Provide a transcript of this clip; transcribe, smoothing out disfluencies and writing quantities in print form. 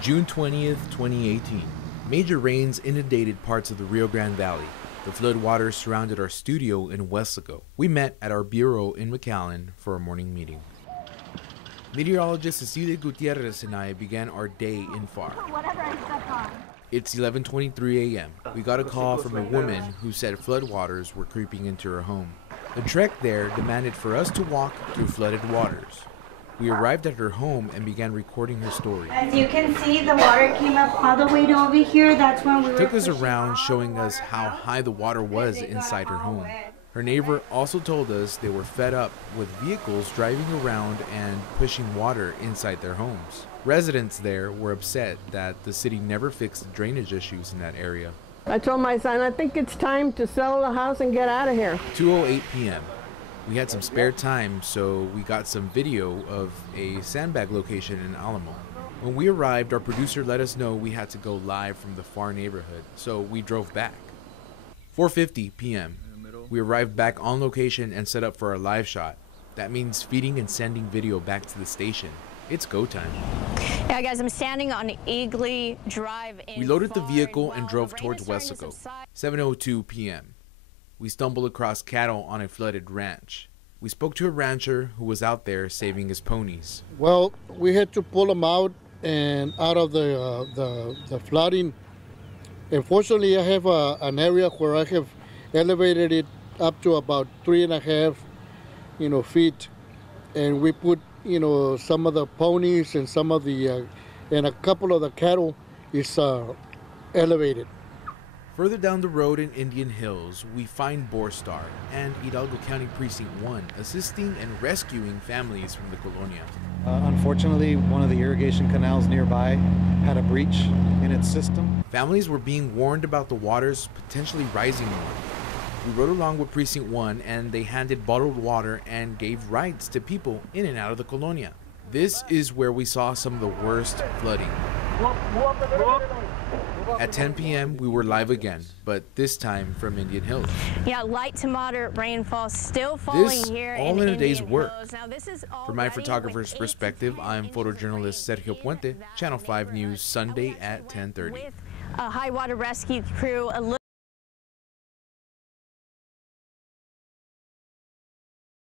June 20th, 2018. Major rains inundated parts of the Rio Grande Valley. The floodwaters surrounded our studio in Weslaco. We met at our bureau in McAllen for a morning meeting. Meteorologist Cecilia Gutierrez and I began our day in FAR. It's 11:23 a.m. We got a call from a woman who said floodwaters were creeping into her home. The trek there demanded for us to walk through flooded waters. We arrived at her home and began recording her story. As you can see, the water came up all the way to over here. That's when we Took us around showing us how high the water was inside her home. Her neighbor also told us they were fed up with vehicles driving around and pushing water inside their homes. Residents there were upset that the city never fixed the drainage issues in that area. I told my son, I think it's time to sell the house and get out of here. 2:08 p.m. We had some spare time, so we got some video of a sandbag location in Alamo. When we arrived, our producer let us know we had to go live from the FAR neighborhood, so we drove back. 4:50 p.m. We arrived back on location and set up for our live shot. That means feeding and sending video back to the station. It's go time. Yeah, guys, I'm standing on Eagly Drive. We loaded the vehicle and drove towards Weslaco. 7:02 p.m. We stumbled across cattle on a flooded ranch. We spoke to a rancher who was out there saving his ponies. Well, we had to pull them out of the flooding. Unfortunately, I have an area where I have elevated it up to about 3.5, feet, and we put, some of the ponies and some of the and a couple of the cattle is elevated. Further down the road in Indian Hills, we find Borstar and Hidalgo County Precinct 1 assisting and rescuing families from the Colonia. Unfortunately, one of the irrigation canals nearby had a breach in its system. Families were being warned about the waters potentially rising more. We rode along with Precinct 1 and they handed bottled water and gave rides to people in and out of the Colonia. This is where we saw some of the worst flooding. At 10 p.m., we were live again, but this time from Indian Hills. Yeah, light to moderate rainfall still falling here all in a day's Indian work. Hills. Now, this is From my photographer's perspective, I'm photojournalist Sergio Puente, Channel 5 News, Sunday at 10:30. With a high water rescue crew.